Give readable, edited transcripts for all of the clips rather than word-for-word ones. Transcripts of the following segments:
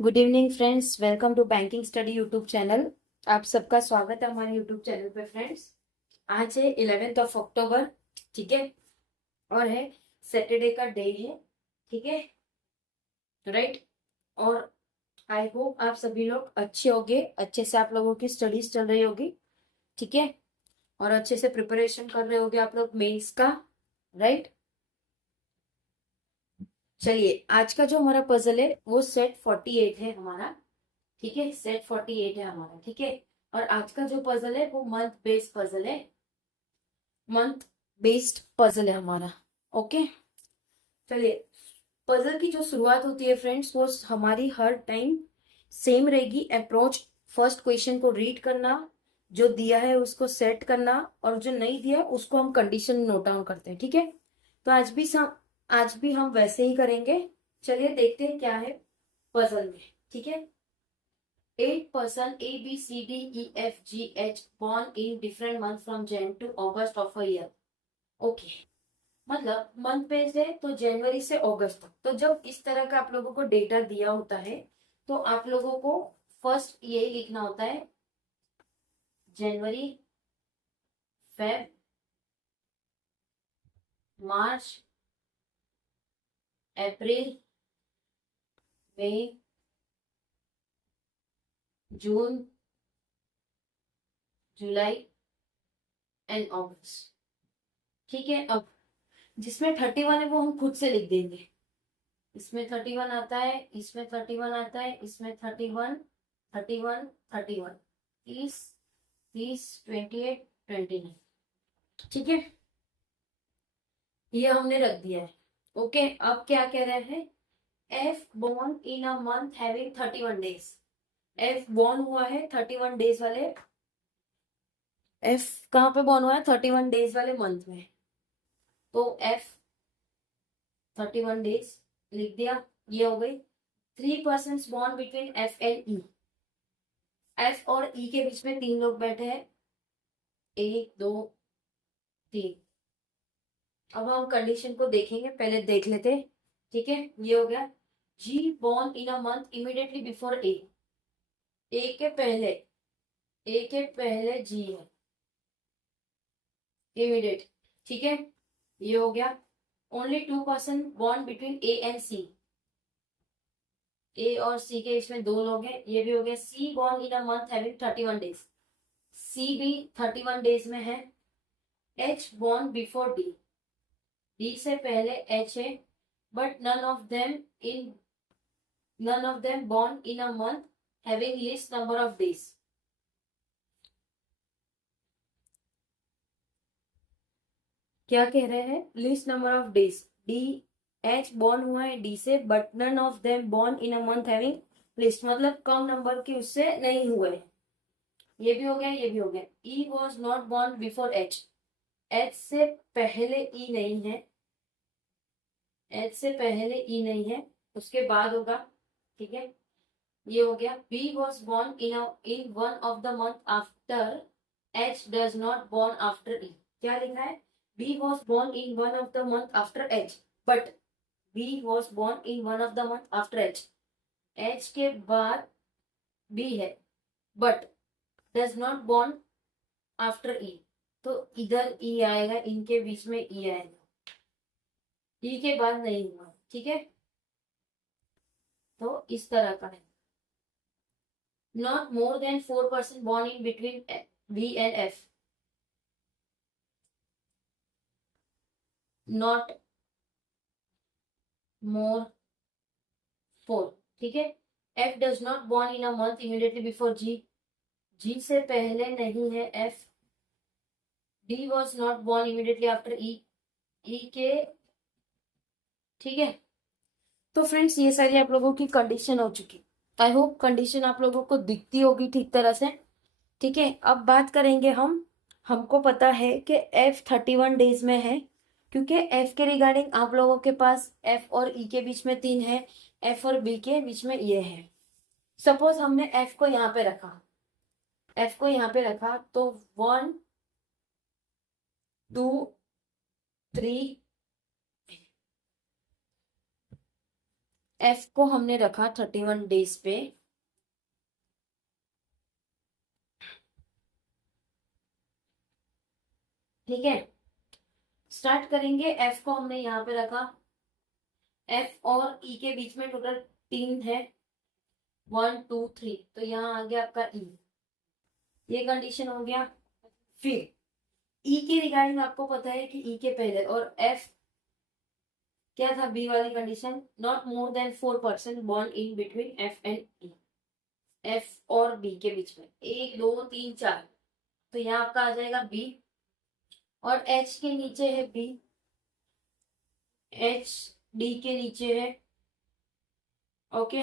Good evening friends, welcome to banking study YouTube channel. आप सबका स्वागत है हमारे यूट्यूब चैनल पे फ्रेंड्स। आज है 11 अक्टूबर, ठीक है, और है सैटरडे का डे है, ठीक है, राइट। और आई होप आप सभी लोग अच्छे होंगे, अच्छे से आप लोगों की स्टडीज चल रही होगी, ठीक है, और अच्छे से प्रिपरेशन कर रहे होगे आप लोग मेंस का, राइट। चलिए, आज का जो हमारा पजल है वो सेट 48 है हमारा, ठीक है, सेट 48 है हमारा, ठीक है। और आज का जो पजल है वो मंथ बेस्ड पजल है, मंथ बेस्ड पजल है हमारा, ओके। चलिए, पजल की जो शुरुआत होती है फ्रेंड्स वो हमारी हर टाइम सेम रहेगी। अप्रोच, फर्स्ट क्वेश्चन को रीड करना, जो दिया है उसको सेट करना, और जो नहीं दिया उसको हम कंडीशन नोट डाउन करते हैं, ठीक है। तो आज भी हम वैसे ही करेंगे। चलिए देखते हैं क्या है पजल में, ठीक है। 8 person A, B, C, D, E, F, G, H born in different months from Jan to August of a year. Okay, मतलब मंथ बेस्ड है तो जनवरी से अगस्त तक। तो जब इस तरह का आप लोगों को डेटा दिया होता है तो आप लोगों को फर्स्ट यही लिखना होता है, जनवरी, Feb, March, April, May, June, July and August, ठीक है। अब जिसमें 31 है वो हम खुद से लिख देंगे। इसमें 31 आता है, इसमें 31 आता है, इसमें 31, 31, 31, 30, 30, 28, 29, ठीक है, ये हमने रख दिया है। ओके, अब क्या कह रहे हैं, F born in a month having 31 days. F born हुआ है 31 डेज वाले, एफ कहाँ पे बॉर्न हुआ है, 31 डेज वाले मंथ में। तो एफ 31 डेज लिख दिया, ये हो गई। 3 persons born between F and E. F और ई के बीच में 3 लोग बैठे हैं, 1, 2, 3। अब हम कंडीशन को देखेंगे, पहले देख लेते हैं, ठीक है। ये हो गया, G born in a month immediately before A. A के पहले, ए के पहले जी है, इमीडिएट, ठीक है, ये हो गया। Only 2 person born between A and C. A और सी के इसमें 2 लोग हैं, ये भी हो गया। C born in a month having 31 days. C भी 31 डेज में है। H born before D. D से पहले एच है, but none of them born in a month having least number of days. क्या कह रहे हैं, least number of days. D, each born हुआ है डी से, but none of them born in a month having least, मतलब कम number की उससे नहीं हुए। ये भी हो गया, ये भी हो गया। E was not born before H. H से पहले ई नहीं है, एच से पहले ई नहीं है, उसके बाद होगा, ठीक है, ये हो गया। B was born in one of the month after H does not born after E. क्या लिखा है, B was born in one of the month after H, but B was born in one of the month after H. H के बाद B है, but does not born after E, तो इधर ई आएगा, इनके बीच में ई आएगा, ई के बाद नहीं हुआ, ठीक है। तो इस तरह का है। Not more than 4 person born in between B and F. Not more 4, ठीक है। F does not born in a month immediately before G. G से पहले नहीं है F. D was not born immediately after E. E के, ठीक है। तो फ्रेंड्स, ये सारी आप लोगों की कंडीशन हो चुकी। आई होप कंडीशन आप लोगों को दिखती होगी ठीक तरह से, ठीक है। अब बात करेंगे हम, हमको पता है कि एफ 31 डेज में है, क्योंकि एफ के रिगार्डिंग आप लोगों के पास एफ और ई के बीच में 3 है, एफ और बी के बीच में ये है। सपोज हमने एफ को यहाँ पे रखा, एफ को यहाँ पे रखा, तो 1, 2, 3, एफ को हमने रखा 31 डेज पे, ठीक है। स्टार्ट करेंगे, एफ को हमने यहाँ पे रखा, एफ और ई के बीच में टोटल 3 है, 1 2 3, तो यहाँ आ गया आपका ई, ये कंडीशन हो गया। फिर ई के रिगार्डिंग आपको पता है कि ई के पहले और एफ क्या था, बी वाली condition, not more than 4% bond in between F and E, F और बी के बीच में 1 2 3 4, तो यहाँ आपका आ जाएगा बी, और एच के नीचे है बी, एच डी के नीचे है, ओके,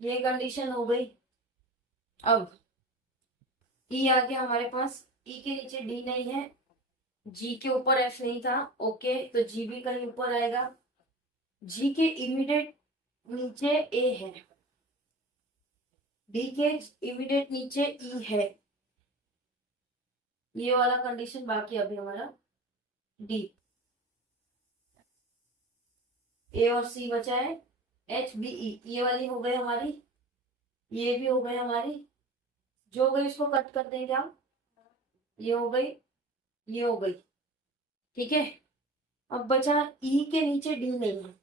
ये कंडीशन हो गई। अब ई आ गया हमारे पास, ई के नीचे डी नहीं है, जी के ऊपर एफ नहीं था, ओके, तो जी भी कहीं ऊपर आएगा, जी के इमीडिएट नीचे ए है, डी के इमीडिएट नीचे ई है, ये वाला कंडीशन बाकी अभी हमारा डी, ए और सी बचा है, एच बी ई, ये वाली हो गई हमारी, ये भी हो गई हमारी, जो हो गई उसको कट कर देंगे हम, ये हो गई, ये हो गई, ठीक है। अब बचा ई के नीचे डी नहीं है,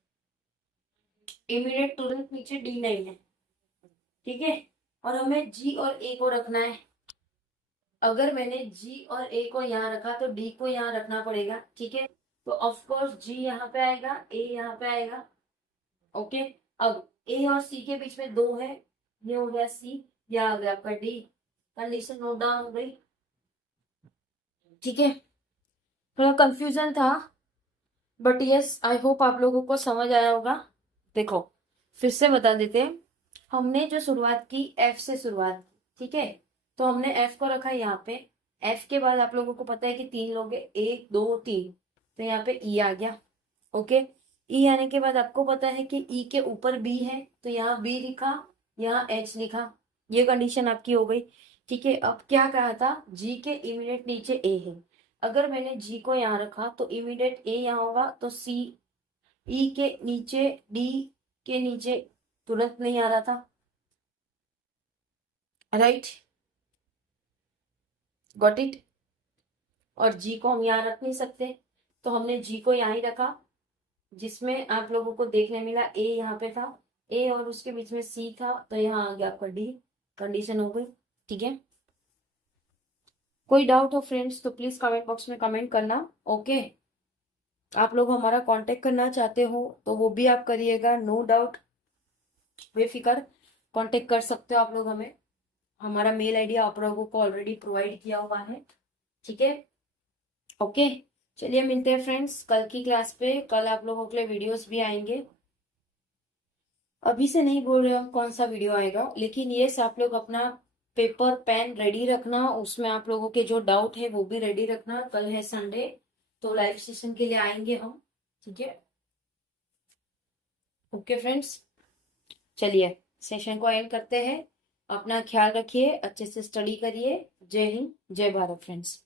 इमीडिएट तुरंत नीचे डी नहीं है, ठीक है, और हमें जी और ए को रखना है। अगर मैंने जी और ए को यहाँ रखा तो डी को यहाँ रखना पड़ेगा, ठीक है, तो ऑफ कोर्स जी यहाँ पे आएगा, ए यहाँ पे आएगा, ओके। अब ए और सी के बीच में 2 है, ये हो गया सी, ये आ गया आपका डी, कंडीशन नोट डाउन हो गई, ठीक है। थोड़ा कंफ्यूजन था, बट यस आई होप आप लोगों को समझ आया होगा। देखो फिर से बता देते हैं, हमने जो शुरुआत की एफ से शुरुआत की, ठीक है, तो हमने एफ को रखा यहाँ पे, एफ के बाद आप लोगों को पता है कि 3 लोग हैं, 1 2 3, तो यहाँ पे ई आ गया, ओके। ई आने के बाद आपको पता है कि ई के ऊपर बी है, तो यहाँ बी लिखा, यहाँ एच लिखा, ये कंडीशन आपकी हो गई, ठीक है। अब क्या कहा था, जी के इमीडिएट नीचे ए है, अगर मैंने जी को यहाँ रखा तो इमीडिएट ए यहाँ होगा, तो सी, ई के नीचे डी के नीचे तुरंत नहीं आ रहा था, राइट, गॉट इट। और जी को हम यहाँ रख नहीं सकते, तो हमने जी को यहाँ ही रखा, जिसमें आप लोगों को देखने मिला ए यहाँ पे था, ए और उसके बीच में सी था, तो यहाँ आ गया आपका डी, कंडीशन हो गई, ठीक है। कोई डाउट हो फ्रेंड्स तो प्लीज कमेंट बॉक्स में कमेंट करना, ओके। आप लोग हमारा कांटेक्ट करना चाहते हो तो वो भी आप करिएगा, नो डाउट, बेफिक्र कांटेक्ट कर सकते हो आप लोग हमें, हमारा मेल आईडी आप लोगों को ऑलरेडी प्रोवाइड किया हुआ है, ठीक है, ओके। चलिए मिलते हैं फ्रेंड्स कल की क्लास पे, कल आप लोगों के लिए वीडियोस भी आएंगे, अभी से नहीं बोल रहे हम कौन सा वीडियो आएगा, लेकिन ये आप लोग अपना पेपर पेन रेडी रखना, उसमें आप लोगों के जो डाउट है वो भी रेडी रखना, कल है संडे, तो लाइव सेशन के लिए आएंगे हम, ठीक है, ओके फ्रेंड्स। चलिए सेशन को एंड करते हैं, अपना ख्याल रखिए, अच्छे से स्टडी करिए, जय हिंद जय भारत फ्रेंड्स।